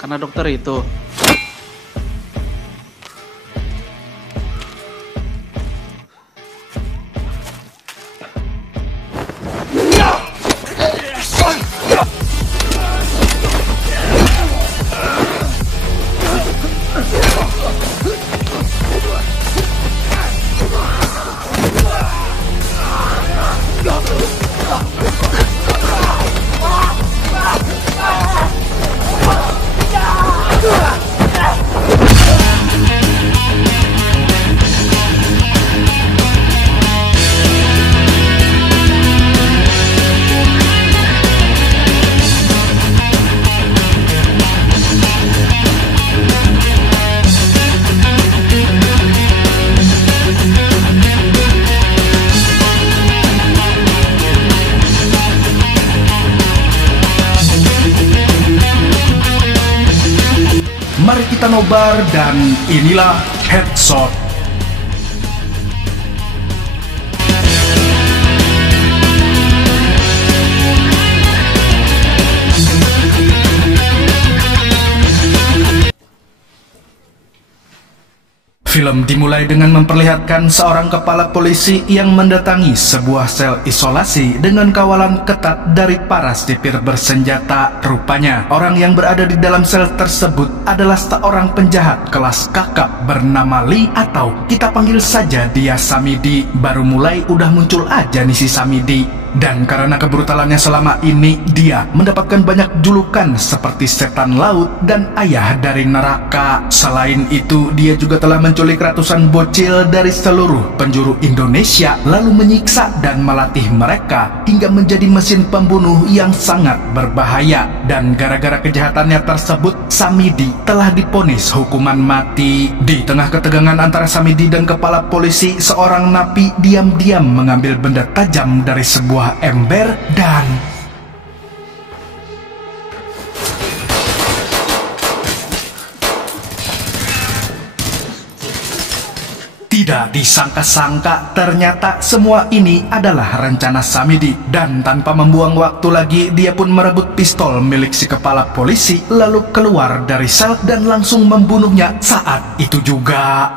Karena dokter itu. Mari kita nobar dan inilah Headshot. Film dimulai dengan memperlihatkan seorang kepala polisi yang mendatangi sebuah sel isolasi dengan kawalan ketat dari para sipir bersenjata. Rupanya, orang yang berada di dalam sel tersebut adalah seorang penjahat kelas kakap bernama Lee, atau kita panggil saja dia Samidi. Baru mulai udah muncul aja nih si Samidi. Dan karena kebrutalannya selama ini, dia mendapatkan banyak julukan seperti setan laut dan ayah dari neraka. Selain itu, dia juga telah menculik ratusan bocil dari seluruh penjuru Indonesia, lalu menyiksa dan melatih mereka hingga menjadi mesin pembunuh yang sangat berbahaya. Dan gara-gara kejahatannya tersebut, Samidi telah divonis hukuman mati. Di tengah ketegangan antara Samidi dan kepala polisi, seorang napi diam-diam mengambil benda tajam dari sebuah ember dan tidak disangka-sangka, ternyata semua ini adalah rencana Samidi. Dan tanpa membuang waktu lagi, dia pun merebut pistol milik si kepala polisi, lalu keluar dari sel dan langsung membunuhnya. Saat itu juga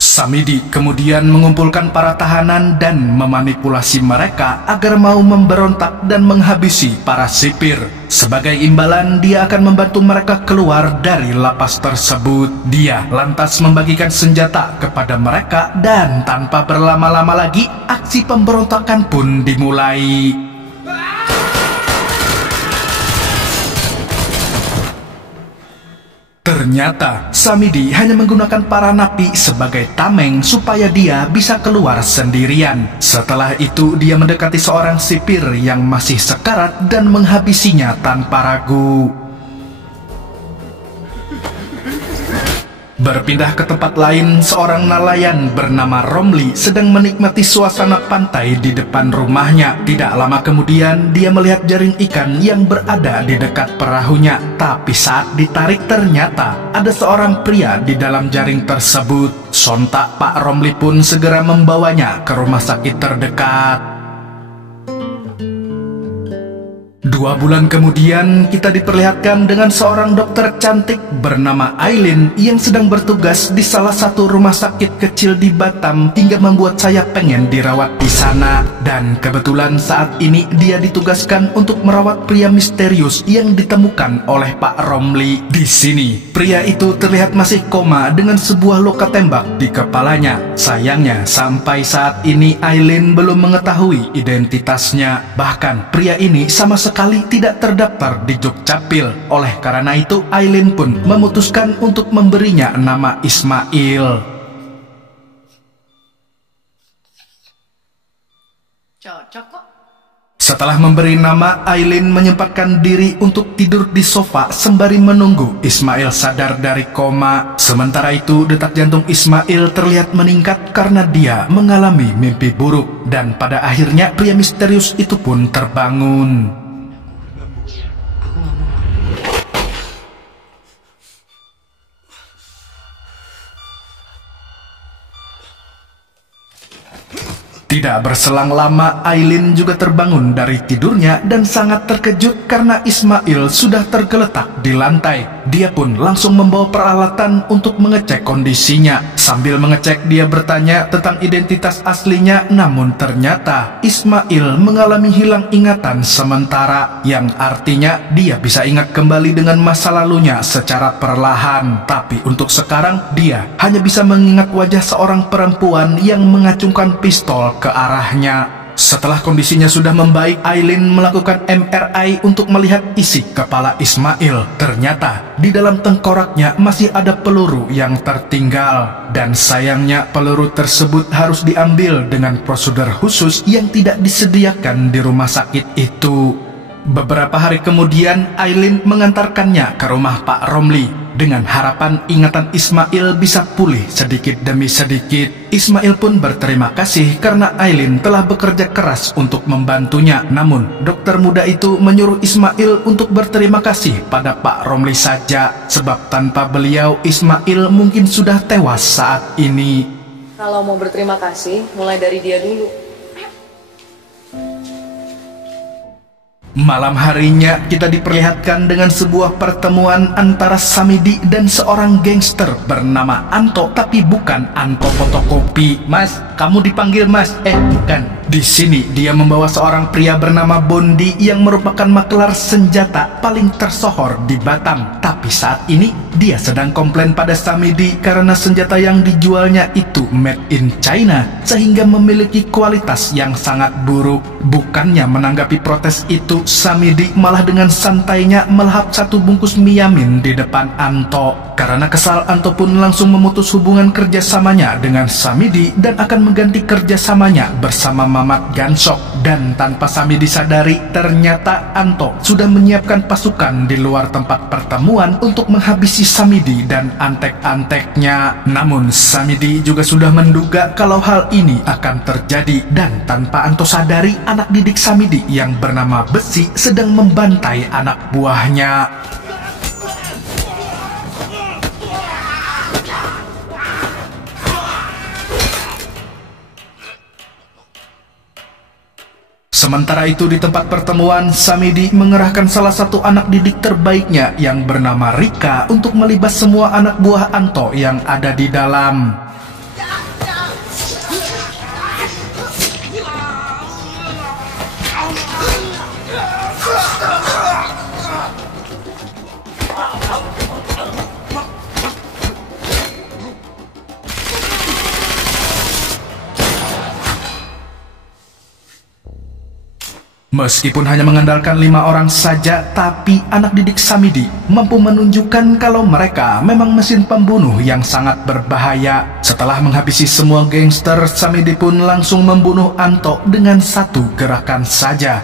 Samidi kemudian mengumpulkan para tahanan dan memanipulasi mereka agar mau memberontak dan menghabisi para sipir. Sebagai imbalan, dia akan membantu mereka keluar dari lapas tersebut. Dia lantas membagikan senjata kepada mereka dan tanpa berlama-lama lagi, aksi pemberontakan pun dimulai. Ternyata Samidi hanya menggunakan para napi sebagai tameng supaya dia bisa keluar sendirian. Setelah itu dia mendekati seorang sipir yang masih sekarat dan menghabisinya tanpa ragu. Berpindah ke tempat lain, seorang nelayan bernama Romli sedang menikmati suasana pantai di depan rumahnya. Tidak lama kemudian, dia melihat jaring ikan yang berada di dekat perahunya. Tapi saat ditarik, ternyata ada seorang pria di dalam jaring tersebut. Sontak Pak Romli pun segera membawanya ke rumah sakit terdekat. 2 bulan kemudian, kita diperlihatkan dengan seorang dokter cantik bernama Aileen yang sedang bertugas di salah satu rumah sakit kecil di Batam hingga membuat saya pengen dirawat di sana. Dan kebetulan saat ini dia ditugaskan untuk merawat pria misterius yang ditemukan oleh Pak Romli. Di sini, pria itu terlihat masih koma dengan sebuah luka tembak di kepalanya. Sayangnya, sampai saat ini Aileen belum mengetahui identitasnya. Bahkan, pria ini sama sekali tidak terdaftar di Jogcapil. Oleh karena itu, Aileen pun memutuskan untuk memberinya nama Ismail. Cocok kok. Setelah memberi nama, Aileen menyempatkan diri untuk tidur di sofa sembari menunggu Ismail sadar dari koma. Sementara itu, detak jantung Ismail terlihat meningkat karena dia mengalami mimpi buruk. Dan pada akhirnya, pria misterius itu pun terbangun. Tidak berselang lama, Aileen juga terbangun dari tidurnya dan sangat terkejut karena Ismail sudah tergeletak di lantai. Dia pun langsung membawa peralatan untuk mengecek kondisinya. Sambil mengecek, dia bertanya tentang identitas aslinya, namun ternyata Ismail mengalami hilang ingatan sementara, yang artinya dia bisa ingat kembali dengan masa lalunya secara perlahan. Tapi untuk sekarang, dia hanya bisa mengingat wajah seorang perempuan yang mengacungkan pistol ke arahnya. Setelah kondisinya sudah membaik, Aileen melakukan MRI untuk melihat isi kepala Ismail. Ternyata di dalam tengkoraknya masih ada peluru yang tertinggal. Dan sayangnya peluru tersebut harus diambil dengan prosedur khusus yang tidak disediakan di rumah sakit itu. Beberapa hari kemudian, Aileen mengantarkannya ke rumah Pak Romli dengan harapan ingatan Ismail bisa pulih sedikit demi sedikit. Ismail pun berterima kasih karena Aileen telah bekerja keras untuk membantunya. Namun, dokter muda itu menyuruh Ismail untuk berterima kasih pada Pak Romli saja, sebab tanpa beliau Ismail mungkin sudah tewas saat ini. Kalau mau berterima kasih, mulai dari dia dulu. Malam harinya kita diperlihatkan dengan sebuah pertemuan antara Samidi dan seorang gangster bernama Anto, tapi bukan Anto fotokopi. Mas, kamu dipanggil Mas? Bukan. Di sini dia membawa seorang pria bernama Bondi yang merupakan maklar senjata paling tersohor di Batam. Tapi saat ini dia sedang komplain pada Samidi karena senjata yang dijualnya itu made in China, sehingga memiliki kualitas yang sangat buruk. Bukannya menanggapi protes itu, Samidi malah dengan santainya melahap satu bungkus miamin di depan Anto. Karena kesal, Anto pun langsung memutus hubungan kerjasamanya dengan Samidi dan akan mengganti kerjasamanya bersama Mamat Gansok. Dan tanpa Samidi sadari, ternyata Anto sudah menyiapkan pasukan di luar tempat pertemuan untuk menghabisi Samidi dan antek-anteknya. Namun Samidi juga sudah menduga kalau hal ini akan terjadi, dan tanpa Anto sadari, anak didik Samidi yang bernama Besi sedang membantai anak buahnya. Sementara itu di tempat pertemuan, Samidi mengerahkan salah satu anak didik terbaiknya yang bernama Rika untuk melibas semua anak buah Anto yang ada di dalam. Meskipun hanya mengandalkan 5 orang saja, tapi anak didik Samidi mampu menunjukkan kalau mereka memang mesin pembunuh yang sangat berbahaya. Setelah menghabisi semua gangster, Samidi pun langsung membunuh Anto dengan satu gerakan saja.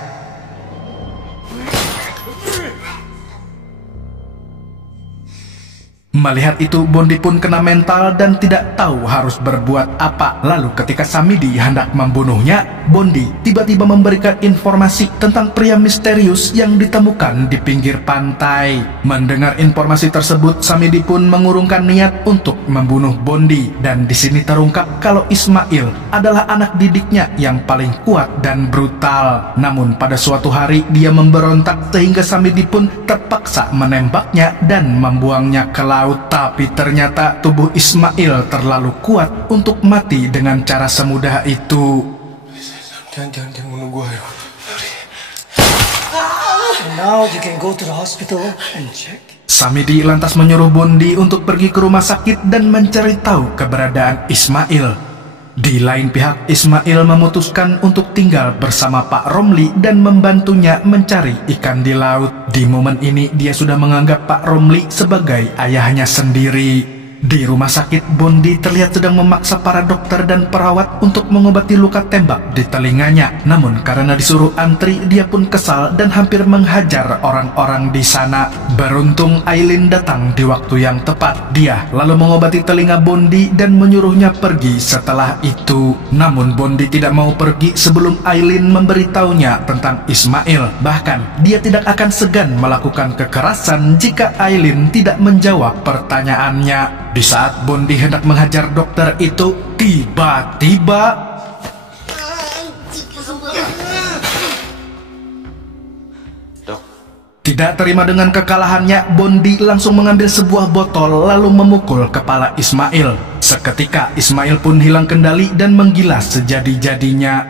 Melihat itu, Bondi pun kena mental dan tidak tahu harus berbuat apa. Lalu ketika Samidi hendak membunuhnya, Bondi tiba-tiba memberikan informasi tentang pria misterius yang ditemukan di pinggir pantai. Mendengar informasi tersebut, Samidi pun mengurungkan niat untuk membunuh Bondi. Dan di sini terungkap kalau Ismail adalah anak didiknya yang paling kuat dan brutal. Namun pada suatu hari dia memberontak sehingga Samidi pun terpaksa menembaknya dan membuangnya ke laut. Tapi ternyata tubuh Ismail terlalu kuat untuk mati dengan cara semudah itu. Jangan bunuh gua. Now you can go to the hospital and check. Samidi lantas menyuruh Bondi untuk pergi ke rumah sakit dan mencari tahu keberadaan Ismail. Di lain pihak, Ismail memutuskan untuk tinggal bersama Pak Romli dan membantunya mencari ikan di laut. Di momen ini, dia sudah menganggap Pak Romli sebagai ayahnya sendiri. Di rumah sakit, Bondi terlihat sedang memaksa para dokter dan perawat untuk mengobati luka tembak di telinganya. Namun karena disuruh antri, dia pun kesal dan hampir menghajar orang-orang di sana. Beruntung Aileen datang di waktu yang tepat. Dia lalu mengobati telinga Bondi dan menyuruhnya pergi setelah itu. Namun Bondi tidak mau pergi sebelum Aileen memberitahunya tentang Ismail. Bahkan dia tidak akan segan melakukan kekerasan jika Aileen tidak menjawab pertanyaannya. Di saat Bondi hendak menghajar dokter itu, tiba-tiba Tidak terima dengan kekalahannya, Bondi langsung mengambil sebuah botol lalu memukul kepala Ismail. Seketika Ismail pun hilang kendali dan menggilas sejadi-jadinya.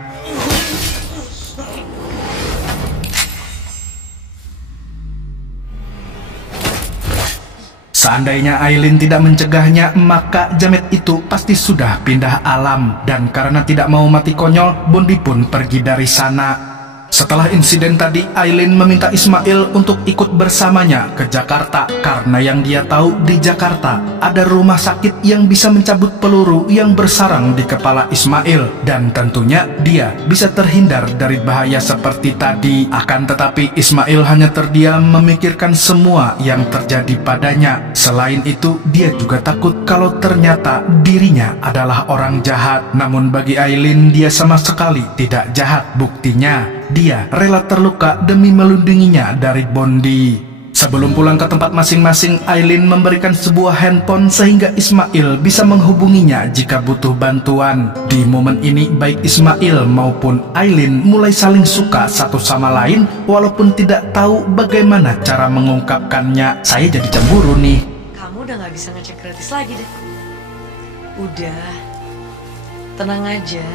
Seandainya Aileen tidak mencegahnya, maka jamet itu pasti sudah pindah alam. Dan karena tidak mau mati konyol, Bondi pun pergi dari sana. Setelah insiden tadi, Aileen meminta Ismail untuk ikut bersamanya ke Jakarta karena yang dia tahu di Jakarta ada rumah sakit yang bisa mencabut peluru yang bersarang di kepala Ismail, dan tentunya dia bisa terhindar dari bahaya seperti tadi. Akan tetapi Ismail hanya terdiam memikirkan semua yang terjadi padanya. Selain itu, dia juga takut kalau ternyata dirinya adalah orang jahat. Namun bagi Aileen, dia sama sekali tidak jahat. Buktinya dia rela terluka demi melindunginya dari Bondi. Sebelum pulang ke tempat masing-masing, Aileen memberikan sebuah handphone sehingga Ismail bisa menghubunginya jika butuh bantuan. Di momen ini, baik Ismail maupun Aileen mulai saling suka satu sama lain walaupun tidak tahu bagaimana cara mengungkapkannya. Saya jadi cemburu nih. Kamu udah gak bisa ngecek gratis lagi deh. Udah, tenang aja.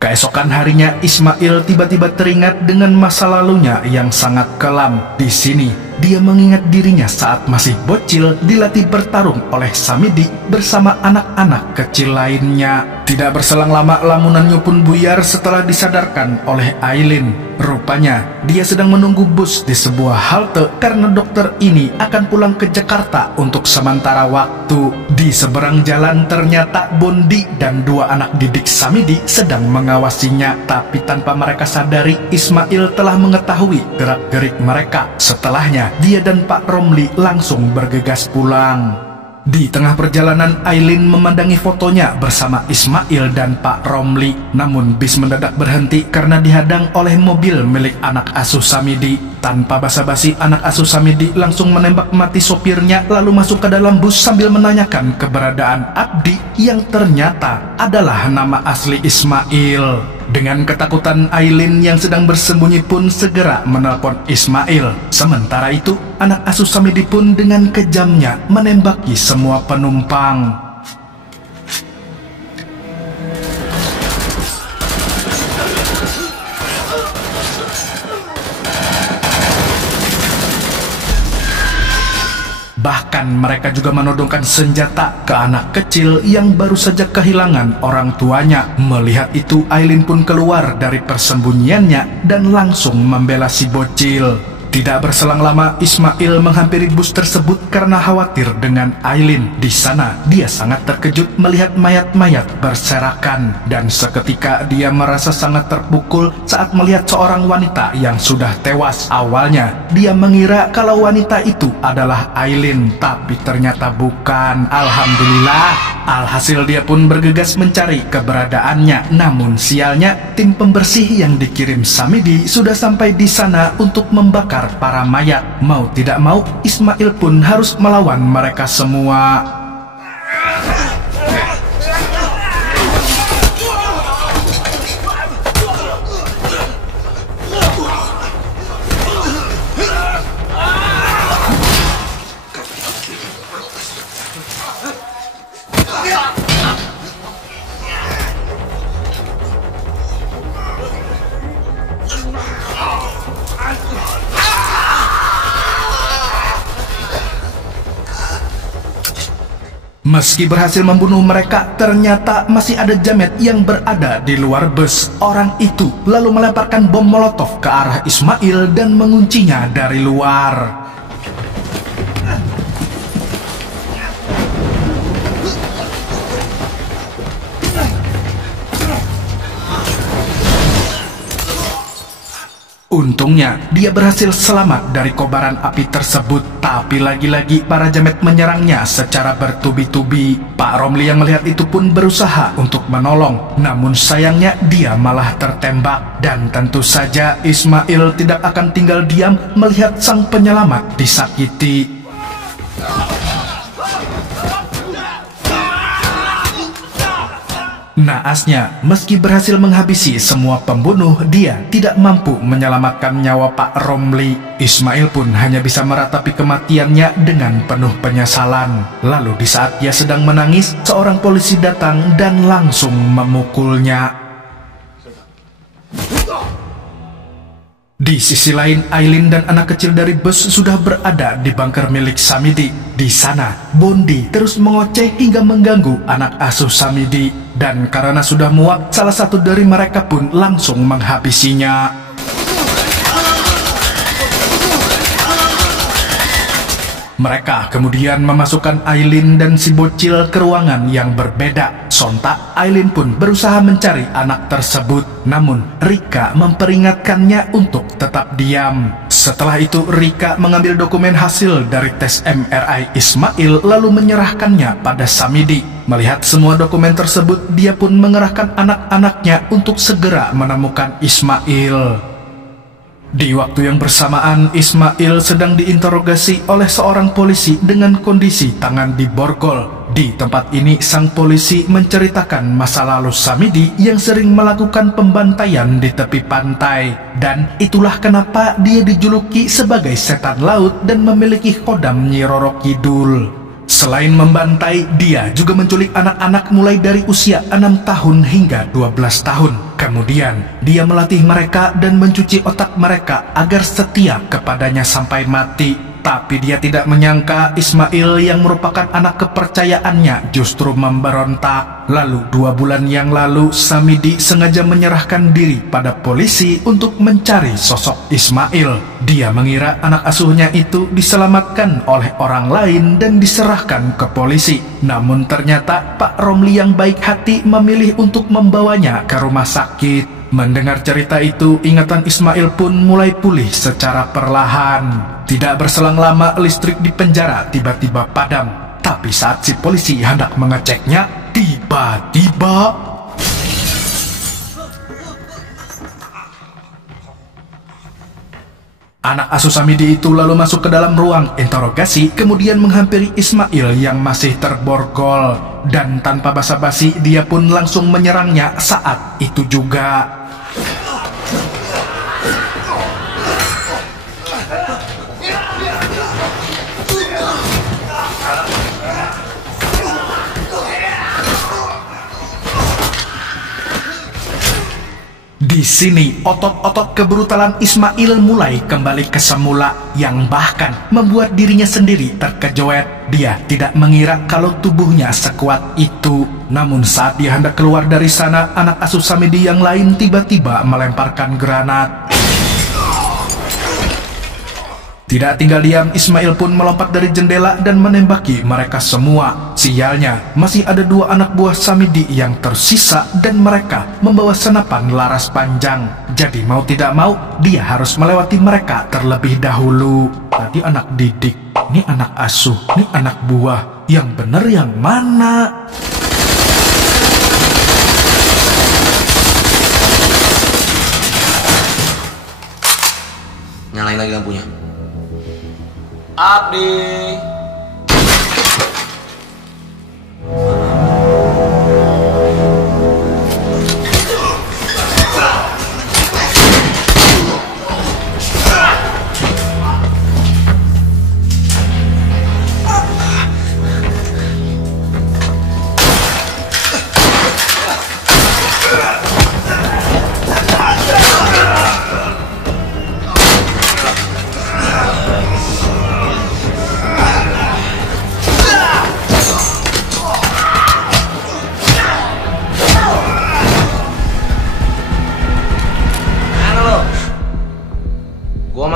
Keesokan harinya, Ismail tiba-tiba teringat dengan masa lalunya yang sangat kelam. Di sini, dia mengingat dirinya saat masih bocil dilatih bertarung oleh Samidi bersama anak-anak kecil lainnya. Tidak berselang lama, lamunannya pun buyar setelah disadarkan oleh Aileen. Rupanya, dia sedang menunggu bus di sebuah halte karena dokter ini akan pulang ke Jakarta untuk sementara waktu. Di seberang jalan ternyata Bondi dan dua anak didik Samidi sedang mengawasinya. Tapi tanpa mereka sadari, Ismail telah mengetahui gerak-gerik mereka. Setelahnya, dia dan Pak Romli langsung bergegas pulang. Di tengah perjalanan, Aileen memandangi fotonya bersama Ismail dan Pak Romli. Namun bis mendadak berhenti karena dihadang oleh mobil milik anak asuh Samidi. Tanpa basa-basi, anak asuh Samidi langsung menembak mati sopirnya lalu masuk ke dalam bus sambil menanyakan keberadaan Abdi yang ternyata adalah nama asli Ismail. Dengan ketakutan, Aileen yang sedang bersembunyi pun segera menelpon Ismail. Sementara itu, anak asuh Samidi pun dengan kejamnya menembaki semua penumpang. Bahkan mereka juga menodongkan senjata ke anak kecil yang baru saja kehilangan orang tuanya. Melihat itu, Aileen pun keluar dari persembunyiannya dan langsung membela si bocil. Tidak berselang lama, Ismail menghampiri bus tersebut karena khawatir dengan Aileen. Di sana, dia sangat terkejut melihat mayat-mayat berserakan. Dan seketika dia merasa sangat terpukul saat melihat seorang wanita yang sudah tewas. Awalnya, dia mengira kalau wanita itu adalah Aileen, tapi ternyata bukan. Alhamdulillah. Alhasil dia pun bergegas mencari keberadaannya. Namun sialnya, tim pembersih yang dikirim Samidi sudah sampai di sana untuk membakar para mayat. Mau tidak mau, Ismail pun harus melawan mereka semua. Meski berhasil membunuh mereka, ternyata masih ada jamet yang berada di luar bus. Orang itu lalu melemparkan bom molotov ke arah Ismail dan menguncinya dari luar. Untungnya, dia berhasil selamat dari kobaran api tersebut. Tapi lagi-lagi para jamet menyerangnya secara bertubi-tubi. Pak Romli yang melihat itu pun berusaha untuk menolong. Namun sayangnya dia malah tertembak. Dan tentu saja Ismail tidak akan tinggal diam melihat sang penyelamat disakiti. Naasnya, meski berhasil menghabisi semua pembunuh, dia tidak mampu menyelamatkan nyawa Pak Romli. Ismail pun hanya bisa meratapi kematiannya dengan penuh penyesalan. Lalu di saat ia sedang menangis, seorang polisi datang dan langsung memukulnya. Di sisi lain, Aileen dan anak kecil dari bus sudah berada di bunker milik Samidi. Di sana, Bondi terus mengoceh hingga mengganggu anak asuh Samidi. Dan karena sudah muak, salah satu dari mereka pun langsung menghabisinya. Mereka kemudian memasukkan Aileen dan si bocil ke ruangan yang berbeda. Sontak, Aileen pun berusaha mencari anak tersebut. Namun, Rika memperingatkannya untuk tetap diam. Setelah itu, Rika mengambil dokumen hasil dari tes MRI Ismail lalu menyerahkannya pada Samidi. Melihat semua dokumen tersebut, dia pun mengerahkan anak-anaknya untuk segera menemukan Ismail. Di waktu yang bersamaan, Ismail sedang diinterogasi oleh seorang polisi dengan kondisi tangan diborgol. Di tempat ini, sang polisi menceritakan masa lalu Samidi yang sering melakukan pembantaian di tepi pantai. Dan itulah kenapa dia dijuluki sebagai setan laut dan memiliki kodam Nyi Roro Kidul. Selain membantai, dia juga menculik anak-anak mulai dari usia 6 tahun hingga 12 tahun. Kemudian, dia melatih mereka dan mencuci otak mereka agar setia kepadanya sampai mati. Tapi dia tidak menyangka Ismail yang merupakan anak kepercayaannya justru memberontak. Lalu 2 bulan yang lalu, Samidi sengaja menyerahkan diri pada polisi untuk mencari sosok Ismail. Dia mengira anak asuhnya itu diselamatkan oleh orang lain dan diserahkan ke polisi. Namun ternyata Pak Romli yang baik hati memilih untuk membawanya ke rumah sakit. Mendengar cerita itu, ingatan Ismail pun mulai pulih secara perlahan. Tidak berselang lama, listrik di penjara tiba-tiba padam. Tapi saat si polisi hendak mengeceknya, tiba-tiba anak asuh Samidi itu lalu masuk ke dalam ruang interogasi, kemudian menghampiri Ismail yang masih terborgol. Dan tanpa basa-basi, dia pun langsung menyerangnya saat itu juga. Di sini, otot-otot kebrutalan Ismail mulai kembali ke semula, yang bahkan membuat dirinya sendiri terkejoet. Dia tidak mengira kalau tubuhnya sekuat itu. Namun saat dia hendak keluar dari sana, anak asuh Samidi yang lain tiba-tiba melemparkan granat. Tidak tinggal diam, Ismail pun melompat dari jendela dan menembaki mereka semua. Sialnya, masih ada 2 anak buah Samidi yang tersisa dan mereka membawa senapan laras panjang. Jadi mau tidak mau, dia harus melewati mereka terlebih dahulu. Tadi anak didik, ini anak asuh, ini anak buah. Yang bener yang mana? Nyalain lagi lampunya. Abdi.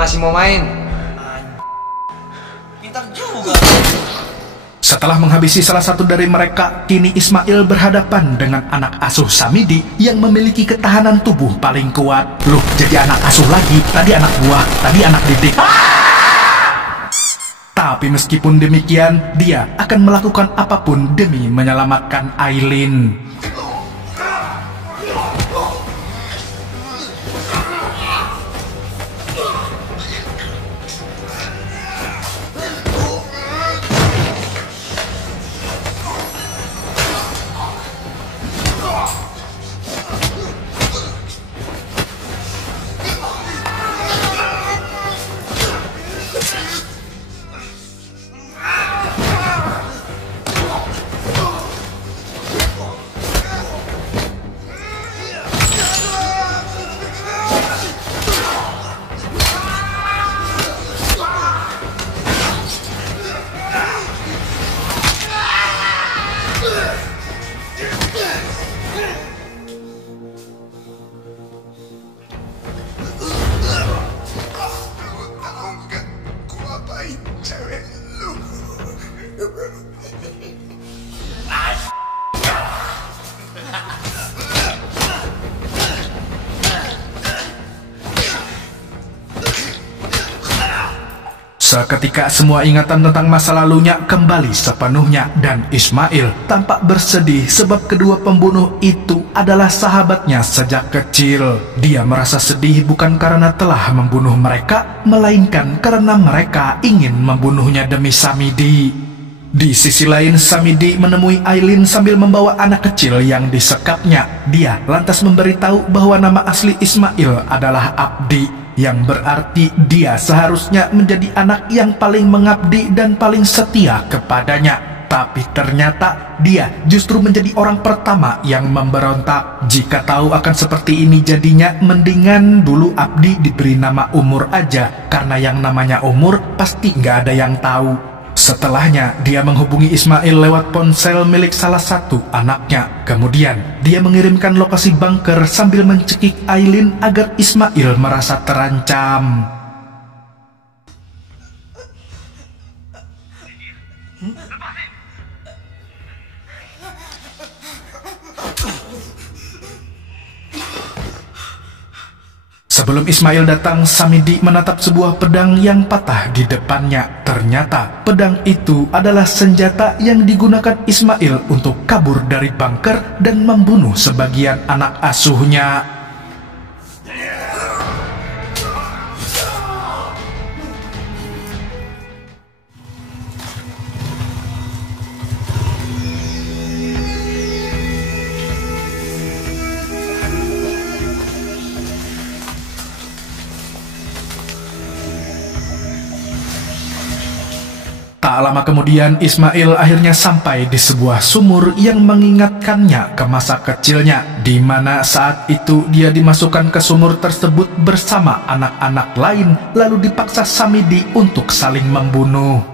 Masih mau main? Pintar juga. Setelah menghabisi salah satu dari mereka, kini Ismail berhadapan dengan anak asuh Samidi yang memiliki ketahanan tubuh paling kuat. Loh, jadi anak asuh lagi? Tadi anak buah, tadi anak didik. Tapi meskipun demikian, dia akan melakukan apapun demi menyelamatkan Aileen. Seketika semua ingatan tentang masa lalunya kembali sepenuhnya dan Ismail tampak bersedih sebab kedua pembunuh itu adalah sahabatnya sejak kecil. Dia merasa sedih bukan karena telah membunuh mereka, melainkan karena mereka ingin membunuhnya demi Samidi. Di sisi lain, Samidi menemui Aileen sambil membawa anak kecil yang disekapnya. Dia lantas memberitahu bahwa nama asli Ismail adalah Abdi, yang berarti dia seharusnya menjadi anak yang paling mengabdi dan paling setia kepadanya. Tapi ternyata dia justru menjadi orang pertama yang memberontak. Jika tahu akan seperti ini jadinya, mendingan dulu Abdi diberi nama Umur aja, karena yang namanya Umur pasti nggak ada yang tahu. Setelahnya, dia menghubungi Ismail lewat ponsel milik salah satu anaknya. Kemudian, dia mengirimkan lokasi bunker sambil mencekik Aileen agar Ismail merasa terancam. Sebelum Ismail datang, Samidi menatap sebuah pedang yang patah di depannya. Ternyata pedang itu adalah senjata yang digunakan Ismail untuk kabur dari bunker dan membunuh sebagian anak asuhnya. Tak lama kemudian, Ismail akhirnya sampai di sebuah sumur yang mengingatkannya ke masa kecilnya, di mana saat itu dia dimasukkan ke sumur tersebut bersama anak-anak lain, lalu dipaksa Samidi untuk saling membunuh.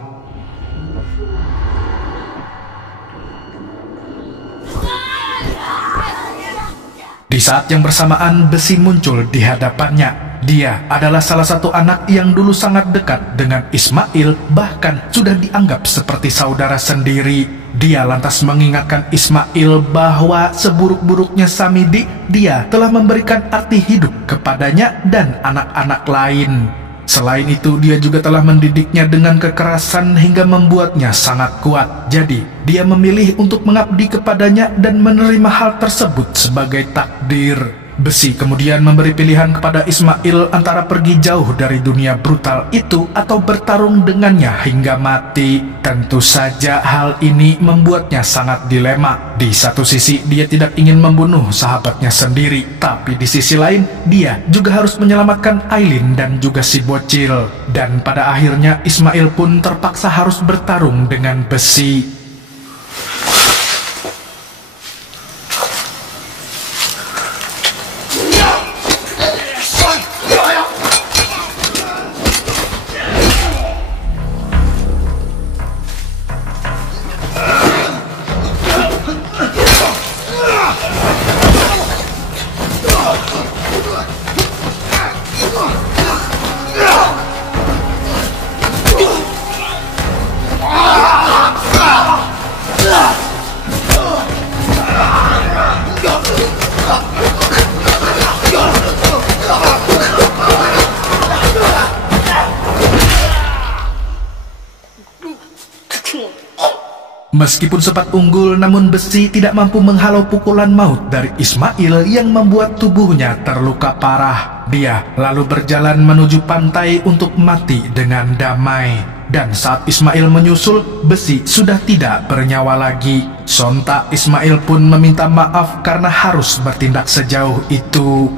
Di saat yang bersamaan, Besi muncul di hadapannya. Dia adalah salah satu anak yang dulu sangat dekat dengan Ismail, bahkan sudah dianggap seperti saudara sendiri. Dia lantas mengingatkan Ismail bahwa seburuk-buruknya Samidi, dia telah memberikan arti hidup kepadanya dan anak-anak lain. Selain itu, dia juga telah mendidiknya dengan kekerasan hingga membuatnya sangat kuat. Jadi, dia memilih untuk mengabdi kepadanya dan menerima hal tersebut sebagai takdir. Besi kemudian memberi pilihan kepada Ismail antara pergi jauh dari dunia brutal itu atau bertarung dengannya hingga mati. Tentu saja hal ini membuatnya sangat dilema. Di satu sisi dia tidak ingin membunuh sahabatnya sendiri, tapi di sisi lain dia juga harus menyelamatkan Aileen dan juga si bocil. Dan pada akhirnya Ismail pun terpaksa harus bertarung dengan Besi. Meskipun sempat unggul, namun Besi tidak mampu menghalau pukulan maut dari Ismail yang membuat tubuhnya terluka parah. Dia lalu berjalan menuju pantai untuk mati dengan damai. Dan saat Ismail menyusul, Besi sudah tidak bernyawa lagi. Sontak Ismail pun meminta maaf karena harus bertindak sejauh itu.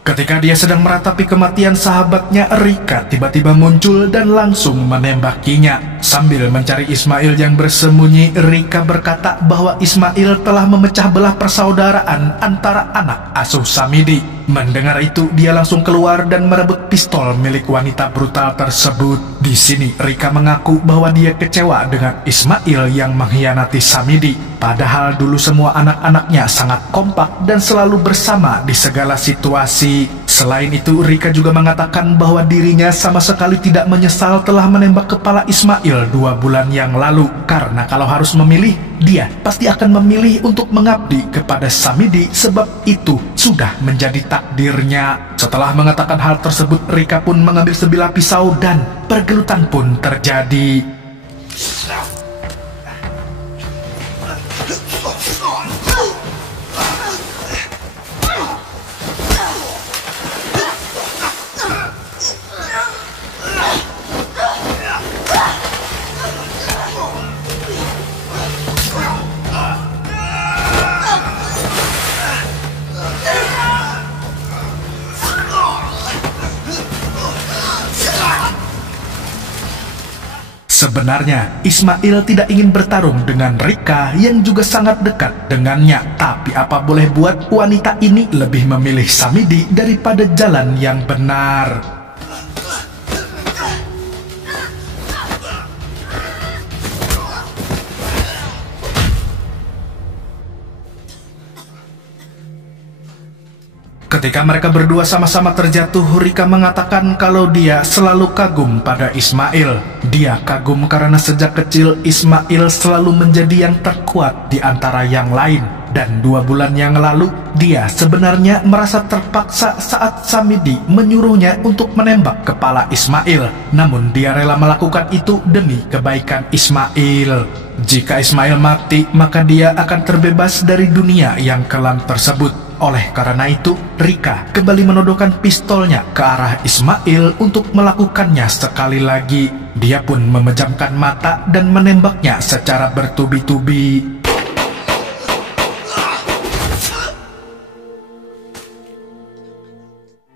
Ketika dia sedang meratapi kematian sahabatnya, Rika tiba-tiba muncul dan langsung menembakinya. Sambil mencari Ismail yang bersembunyi, Rika berkata bahwa Ismail telah memecah belah persaudaraan antara anak asuh Samidi. Mendengar itu, dia langsung keluar dan merebut pistol milik wanita brutal tersebut. Di sini, Rika mengaku bahwa dia kecewa dengan Ismail yang mengkhianati Samidi. Padahal dulu semua anak-anaknya sangat kompak dan selalu bersama di segala situasi. Selain itu, Rika juga mengatakan bahwa dirinya sama sekali tidak menyesal telah menembak kepala Ismail 2 bulan yang lalu. Karena kalau harus memilih, dia pasti akan memilih untuk mengabdi kepada Samidi sebab itu sudah menjadi takdirnya. Setelah mengatakan hal tersebut, Rika pun mengambil sebilah pisau dan pergelutan pun terjadi. Sebenarnya, Ismail tidak ingin bertarung dengan Rika yang juga sangat dekat dengannya. Tapi apa boleh buat, wanita ini lebih memilih Samidi daripada jalan yang benar. Ketika mereka berdua sama-sama terjatuh, Rika mengatakan kalau dia selalu kagum pada Ismail. Dia kagum karena sejak kecil Ismail selalu menjadi yang terkuat di antara yang lain. Dan 2 bulan yang lalu, dia sebenarnya merasa terpaksa saat Samidi menyuruhnya untuk menembak kepala Ismail. Namun dia rela melakukan itu demi kebaikan Ismail. Jika Ismail mati, maka dia akan terbebas dari dunia yang kelam tersebut. Oleh karena itu, Rika kembali menodongkan pistolnya ke arah Ismail untuk melakukannya sekali lagi. Dia pun memejamkan mata dan menembaknya secara bertubi-tubi.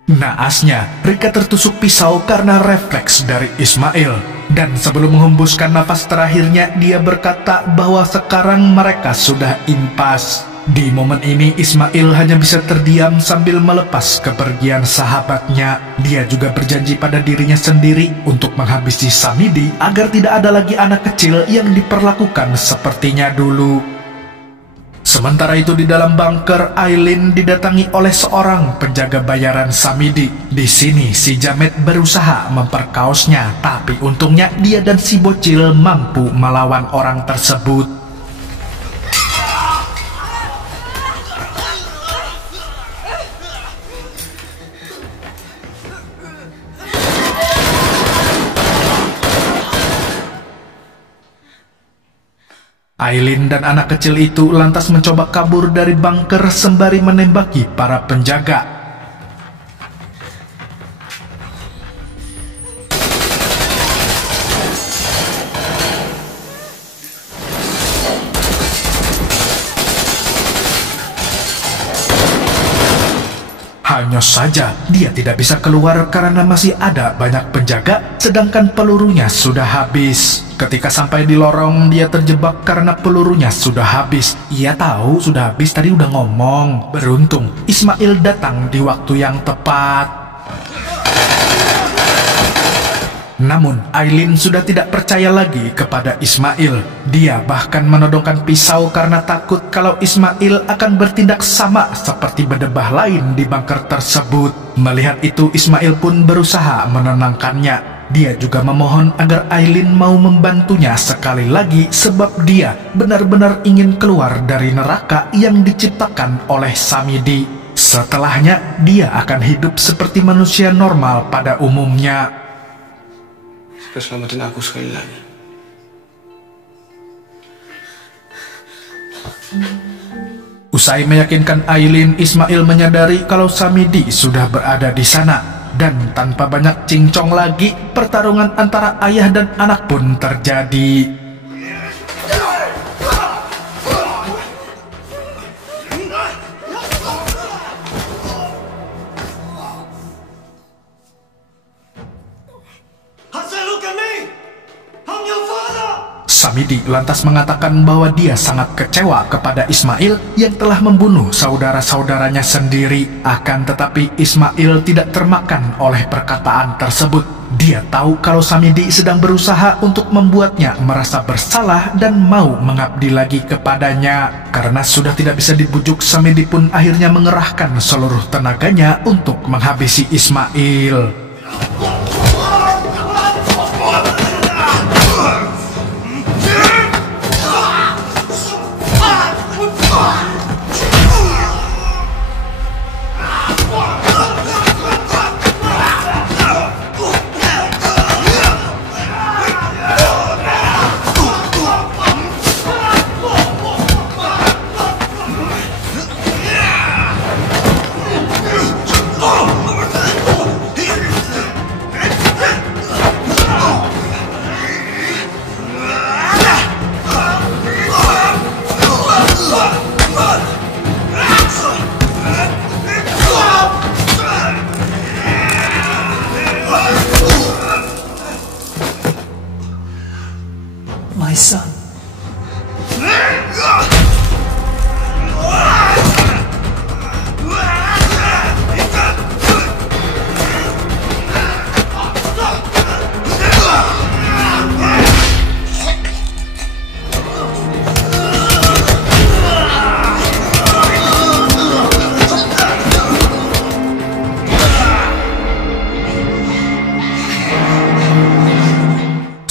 Naasnya, Rika tertusuk pisau karena refleks dari Ismail. Dan sebelum menghembuskan nafas terakhirnya, dia berkata bahwa sekarang mereka sudah impas. Di momen ini, Ismail hanya bisa terdiam sambil melepas kepergian sahabatnya. Dia juga berjanji pada dirinya sendiri untuk menghabisi Samidi agar tidak ada lagi anak kecil yang diperlakukan sepertinya dulu. Sementara itu di dalam bunker, Aileen didatangi oleh seorang penjaga bayaran Samidi. Di sini si Jamet berusaha memperkaosnya, tapi untungnya dia dan si bocil mampu melawan orang tersebut. Aileen dan anak kecil itu lantas mencoba kabur dari bunker sembari menembaki para penjaga. Hanya saja dia tidak bisa keluar karena masih ada banyak penjaga, sedangkan pelurunya sudah habis. Ketika sampai di lorong, dia terjebak karena pelurunya sudah habis. Ia tahu sudah habis, tadi udah ngomong. Beruntung, Ismail datang di waktu yang tepat. Namun, Aileen sudah tidak percaya lagi kepada Ismail. Dia bahkan menodongkan pisau karena takut kalau Ismail akan bertindak sama seperti bedebah lain di bunker tersebut. Melihat itu, Ismail pun berusaha menenangkannya. Dia juga memohon agar Aileen mau membantunya sekali lagi sebab dia benar-benar ingin keluar dari neraka yang diciptakan oleh Samidi. Setelahnya, dia akan hidup seperti manusia normal pada umumnya. Selamatin aku sekali lagi. Usai meyakinkan Aileen, Ismail menyadari kalau Samidi sudah berada di sana. Dan tanpa banyak cincong lagi, pertarungan antara ayah dan anak pun terjadi. Samidi lantas mengatakan bahwa dia sangat kecewa kepada Ismail yang telah membunuh saudara-saudaranya sendiri. Akan tetapi Ismail tidak termakan oleh perkataan tersebut. Dia tahu kalau Samidi sedang berusaha untuk membuatnya merasa bersalah dan mau mengabdi lagi kepadanya. Karena sudah tidak bisa dibujuk, Samidi pun akhirnya mengerahkan seluruh tenaganya untuk menghabisi Ismail. My son.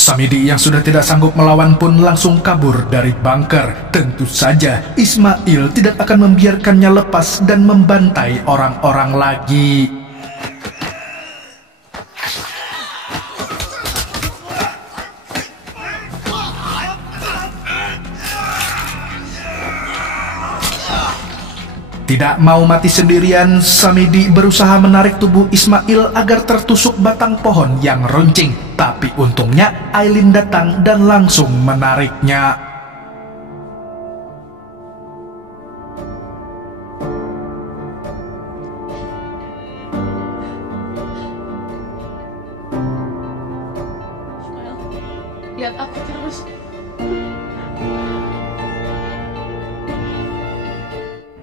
Samidi yang sudah tidak sanggup melawan pun langsung kabur dari bunker. Tentu saja Ismail tidak akan membiarkannya lepas dan membantai orang-orang lagi. Tidak mau mati sendirian, Samidi berusaha menarik tubuh Ismail agar tertusuk batang pohon yang runcing. Tapi untungnya Aileen datang dan langsung menariknya. Lihat aku terus.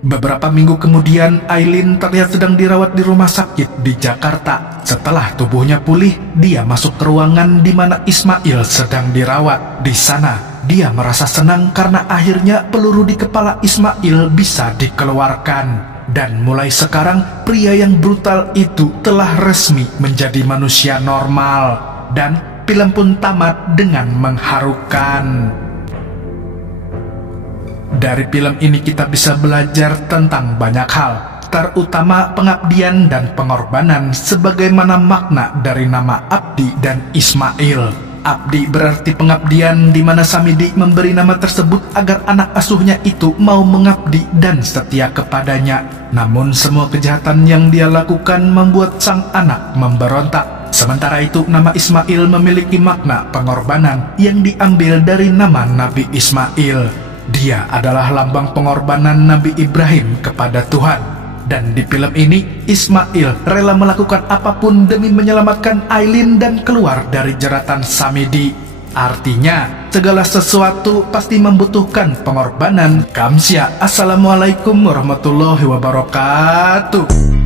Beberapa minggu kemudian, Aileen terlihat sedang dirawat di rumah sakit di Jakarta. Setelah tubuhnya pulih, dia masuk ke ruangan di mana Ismail sedang dirawat. Di sana, dia merasa senang karena akhirnya peluru di kepala Ismail bisa dikeluarkan. Dan mulai sekarang, pria yang brutal itu telah resmi menjadi manusia normal. Dan film pun tamat dengan mengharukan. Dari film ini kita bisa belajar tentang banyak hal, terutama pengabdian dan pengorbanan sebagaimana makna dari nama Abdi dan Ismail. Abdi berarti pengabdian, di mana Samidi memberi nama tersebut agar anak asuhnya itu mau mengabdi dan setia kepadanya. Namun semua kejahatan yang dia lakukan membuat sang anak memberontak. Sementara itu nama Ismail memiliki makna pengorbanan yang diambil dari nama Nabi Ismail. Dia adalah lambang pengorbanan Nabi Ibrahim kepada Tuhan. Dan di film ini, Ismail rela melakukan apapun demi menyelamatkan Aileen dan keluar dari jeratan Samidi. Artinya, segala sesuatu pasti membutuhkan pengorbanan. Kamsia, Assalamualaikum warahmatullahi wabarakatuh.